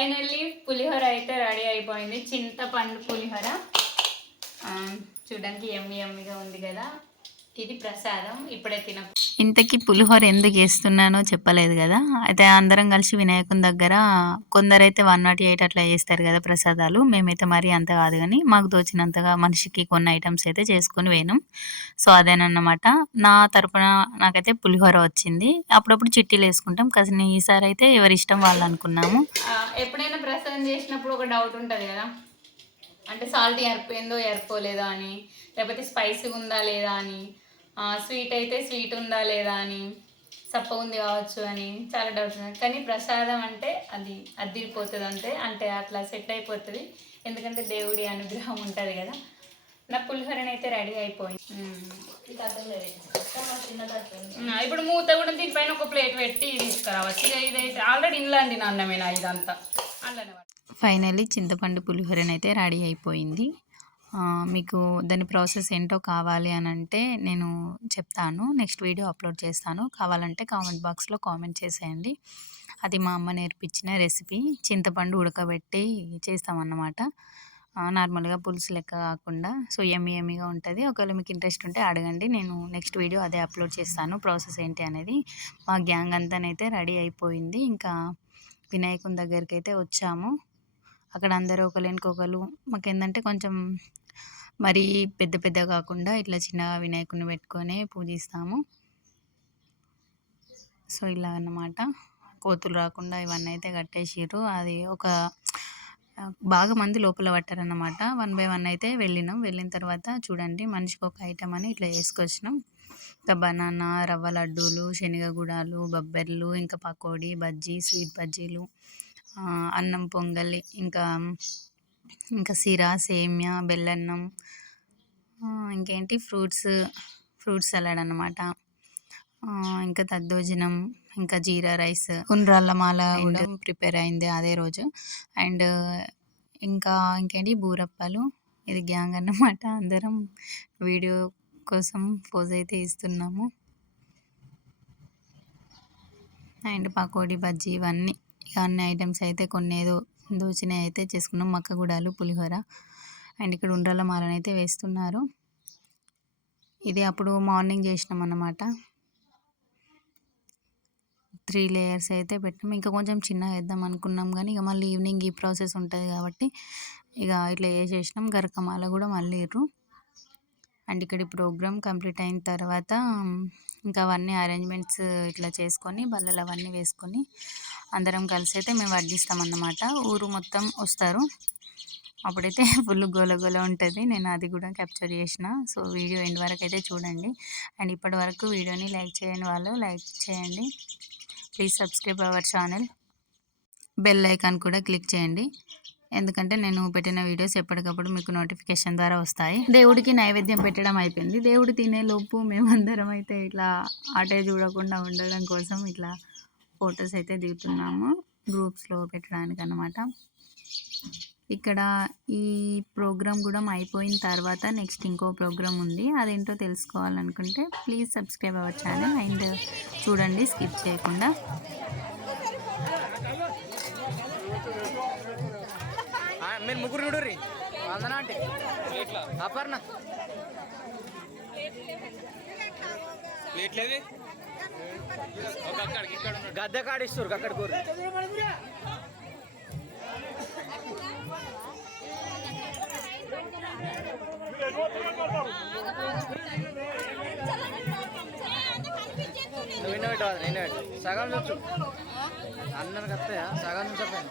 Finally పులిహోర అయితే ready అయిపోయింది. చింతపండు పులిహోర చూడడానికి ఎమ్మిగా ఉంది కదా. ఇది ప్రసాదం, ఇప్పుడే తిన. ఇంతకీ పులిహోర ఎందుకు వేస్తున్నానో చెప్పలేదు కదా. అయితే అందరం కలిసి వినాయకుని దగ్గర కొందరైతే 108 అట్లా చేస్తారు కదా ప్రసాదాలు. మేమైతే మరీ అంత కాదు కానీ మాకు తోచినంతగా మనిషికి కొన్ని ఐటమ్స్ అయితే చేసుకొని పోయినాం. సో అదేనన్నమాట. నా తరపున నాకైతే పులిహోర వచ్చింది. అప్పుడప్పుడు చిట్టీలు వేసుకుంటాం కానీ ఈసారి అయితే ఎవరి ఇష్టం వాళ్ళు అనుకున్నాము. ఎప్పుడైనా ప్రసాదం చేసినప్పుడు ఒక డౌట్ ఉంటుంది కదా, అంటే సాల్ట్ ఎరిపోయిందో ఎరిపోలేదా అని, లేకపోతే స్పైసీగా ఉందా లేదా అని, స్వీట్ అయితే స్వీట్ ఉందా లేదా అని, సప్ప ఉంది కావచ్చు అని చాలా డౌట్స్ ఉన్నాయి. కానీ ప్రసాదం అంటే అది అద్దిరిపోతుంది అంతే, అంటే అట్లా సెట్ అయిపోతుంది. ఎందుకంటే దేవుడి అనుగ్రహం ఉంటుంది కదా. నా పులిహోరనైతే రెడీ అయిపోయింది. ఇప్పుడు మూత కూడా దీనిపైన ఒక ప్లేట్ పెట్టి తీసుకురావచ్చు. ఇదైతే ఆల్రెడీ ఇంట్లో అండి అన్నమేనా ఇదంతా అందులోనే. ఫైనల్లీ చింతపండు పులిహోరనైతే రెడీ అయిపోయింది. మీకు దాని ప్రాసెస్ ఏంటో కావాలి అని అంటే నేను చెప్తాను, నెక్స్ట్ వీడియో అప్లోడ్ చేస్తాను. కావాలంటే కామెంట్ బాక్స్లో కామెంట్ చేసేయండి. అది మా అమ్మ నేర్పించిన రెసిపీ. చింతపండు ఉడకబెట్టి చేస్తామన్నమాట. నార్మల్గా పులుసు లెక్క కాకుండా. సో ఎమ్మిగా ఉంటుంది. ఒకవేళ మీకు ఇంట్రెస్ట్ ఉంటే అడగండి, నేను నెక్స్ట్ వీడియో అదే అప్లోడ్ చేస్తాను ప్రాసెస్ ఏంటి అనేది. మా గ్యాంగ్ అంతానైతే రెడీ అయిపోయింది. ఇంకా వినాయకుని దగ్గరికి అయితే వచ్చాము. అక్కడ అందరూ ఒకరికొకరు మాకేంటంటే కొంచెం మరీ పెద్ద కాకుండా ఇట్లా చిన్నగా వినాయకుని పెట్టుకొని పూజిస్తాము. సో ఇలా అన్నమాట. కోతులు రాకుండా ఇవన్నీ అయితే కట్టేసిర్రు. అది ఒక బాగా మంది లోపల పట్టారన్నమాట. 1 by 1 అయితే వెళ్ళినాం. వెళ్ళిన తర్వాత చూడండి మనిషికి ఒక ఐటమ్ అని ఇట్లా వేసుకొచ్చినాం. ఇంకా బనానా, రవ్వ లడ్డూలు, శనగగుడాలు, బొబ్బర్లు, ఇంకా పకోడీ, బజ్జీ, స్వీట్ బజ్జీలు, అన్నం పొంగలి, ఇంకా సిరా, సేమ్యా, బెల్లన్నం, ఇంకేంటి ఫ్రూట్స్ సలాడ్ అన్నమాట. ఇంకా దద్దోజనం, ఇంకా జీరా రైస్, ఉండ్రాళ్ళ మాల కూడా ప్రిపేర్ అయింది అదే రోజు. అండ్ ఇంకేంటి బూరప్పలు. ఇది గ్యాంగ్ అన్నమాట. అందరం వీడియో కోసం పోజ్ అయితే ఇస్తున్నాము. అండ్ పకోడీ, బజ్జీ ఇవన్నీ అన్ని ఐటమ్స్ అయితే కొన్ని ఏదో దోచినవి అయితే చేసుకున్నాం. మక్కగూడాలు, పులిహోర. అండ్ ఇక్కడ ఉండ్రాళ్ళ మాలను అయితే వేస్తున్నారు. ఇది అప్పుడు మార్నింగ్ చేసినాం అన్నమాట. 3 లేయర్స్ అయితే పెట్టాం. ఇంకా కొంచెం చిన్నగా వేద్దాం అనుకున్నాం కానీ ఇక మళ్ళీ ఈవినింగ్ ఈ ప్రాసెస్ ఉంటుంది కాబట్టి ఇక ఇట్లా వేసేసినాం. గరకమాల కూడా మళ్ళీ ఇర్రు. అండ్ ఇక్కడ ప్రోగ్రామ్ కంప్లీట్ అయిన తర్వాత ఇంకా అవన్నీ అరేంజ్మెంట్స్ ఇట్లా చేసుకొని బల్లలు అవన్నీ వేసుకొని అందరం కలిసి అయితే మేము వడ్డిస్తామన్నమాట. ఊరు మొత్తం వస్తారు. అప్పుడైతే ఫుల్ గోల ఉంటుంది. నేను అది కూడా క్యాప్చర్ చేసిన. సో వీడియో ఎండ్ వరకు అయితే చూడండి. అండ్ ఇప్పటి వరకు వీడియోని లైక్ చేయని వాళ్ళు లైక్ చేయండి. Please subscribe our channel. Bell icon కూడా క్లిక్ చేయండి, ఎందుకంటే నేను పెట్టిన వీడియోస్ ఎప్పటికప్పుడు మీకు నోటిఫికేషన్ ద్వారా వస్తాయి. దేవుడికి నైవేద్యం పెట్టడం అయిపోయింది. దేవుడు తినేలోపు మేమందరం అయితే ఇట్లా అటే చూడకుండా ఉండడం కోసం ఇట్లా ఫొటోస్ అయితే దిగుతున్నాము గ్రూప్స్లో పెట్టడానికి అన్నమాట. ఇక్కడ ఈ ప్రోగ్రామ్ కూడా అయిపోయిన తర్వాత నెక్స్ట్ ఇంకో ప్రోగ్రామ్ ఉంది. అదేంటో తెలుసుకోవాలనుకుంటే please subscribe our channel and చూడండి స్కిప్ చేయకుండా. మీరు ముగ్గురు చూడరి వందనా అంటే అపర్ణ గద్దె కాడిస్తారు అక్కడ కూర నువ్వు విన్న పెట్టవాలి. నేను సగం చూసు అన్నకు వస్తాయా సగం చూసపోయాను.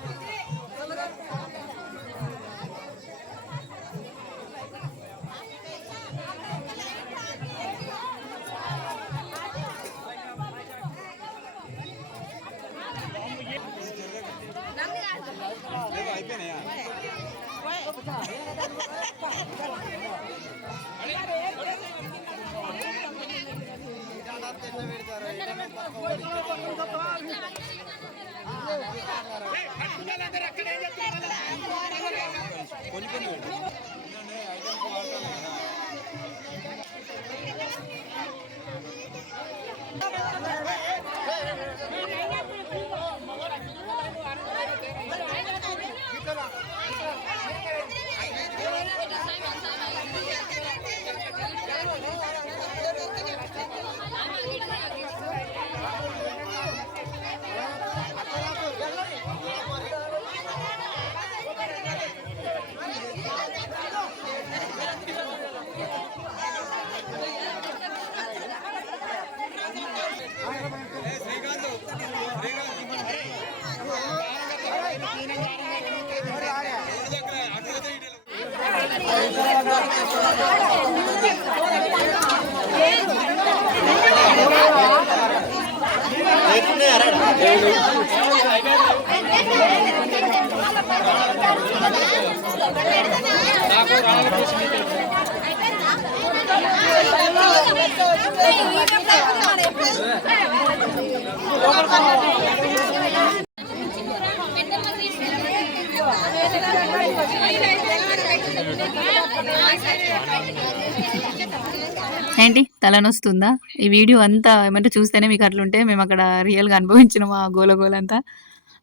ఏంటి తలనొస్తుందా? ఈ వీడియో అంతా ఏమంటే చూస్తేనే మీకు అట్లుంటే మేము అక్కడ రియల్‌గా అనుభవించినాం ఆ గోలగోలంతా.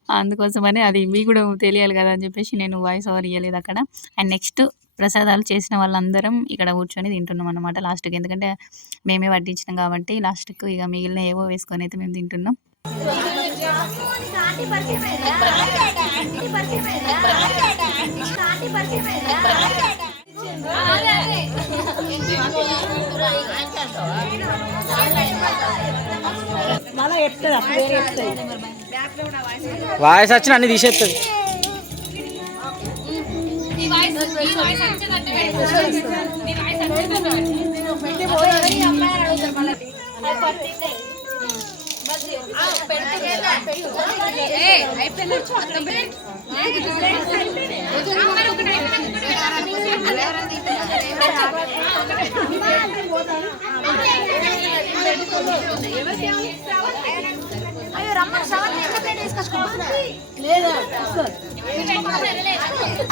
అందుకోసమని అది మీకు కూడా తెలియాలి కదా అని చెప్పేసి నేను వాయిస్ ఓవర్ ఇయ్యలేదు అక్కడ. అండ్ నెక్స్ట్ ప్రసాదాలు చేసిన వాళ్ళందరం ఇక్కడ కూర్చొని తింటున్నాం అన్నమాట లాస్ట్‌కి. ఎందుకంటే మేమే వడ్డించినాం కాబట్టి లాస్ట్‌కి ఇక మిగిలిన ఏవో వేసుకొని అయితే మేము తింటున్నాం. వాయిస్ వచ్చిన అన్ని తీసేస్తుంది.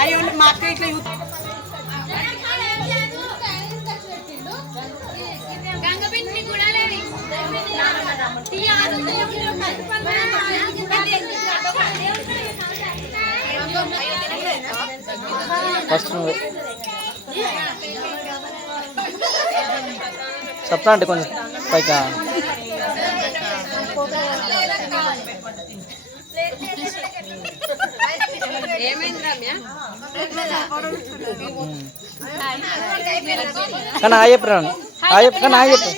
అయ్యో మా అక్క ఇట్లా ఫస్ట్ చెప్తా అంటే కొంచెం పైకా కానీ ఆ చెప్పు రాను ఆ చెప్పు కానీ ఆ చెప్పు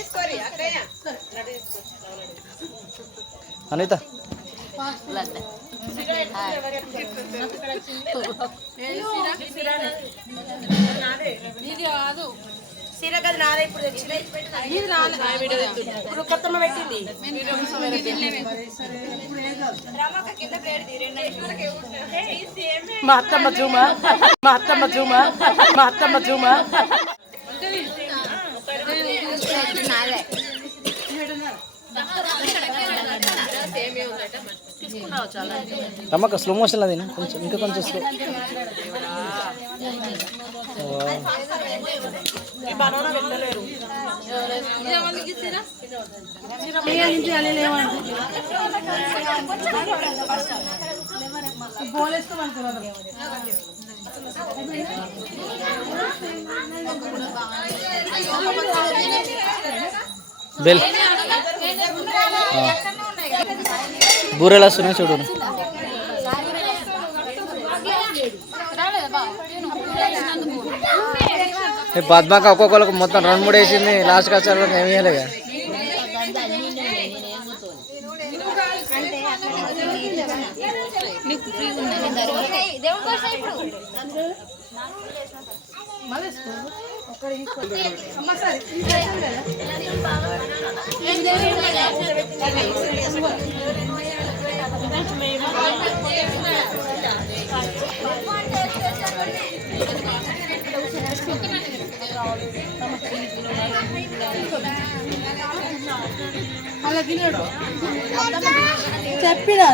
అనిత సీరగది నాదే ఇప్పుడు ఇప్పుడు కొత్తమ్మ పెట్టింది మా అత్తమ్మ జూమా మా అత్తమ్మ జూమా మా అత్తమ్మ జూమా రమ్మక్క స్లో మోషన్ అది కొంచెం ఇంకా కొంచెం స్లో. బెల్ బూరెలు వస్తున్నాయి చూడు. పద్మాక ఒక్కొక్కరికి మొత్తం 2-3 వేసింది. లాస్ట్కి వచ్చారు ఏమి వేయలేగా. చెప్పినా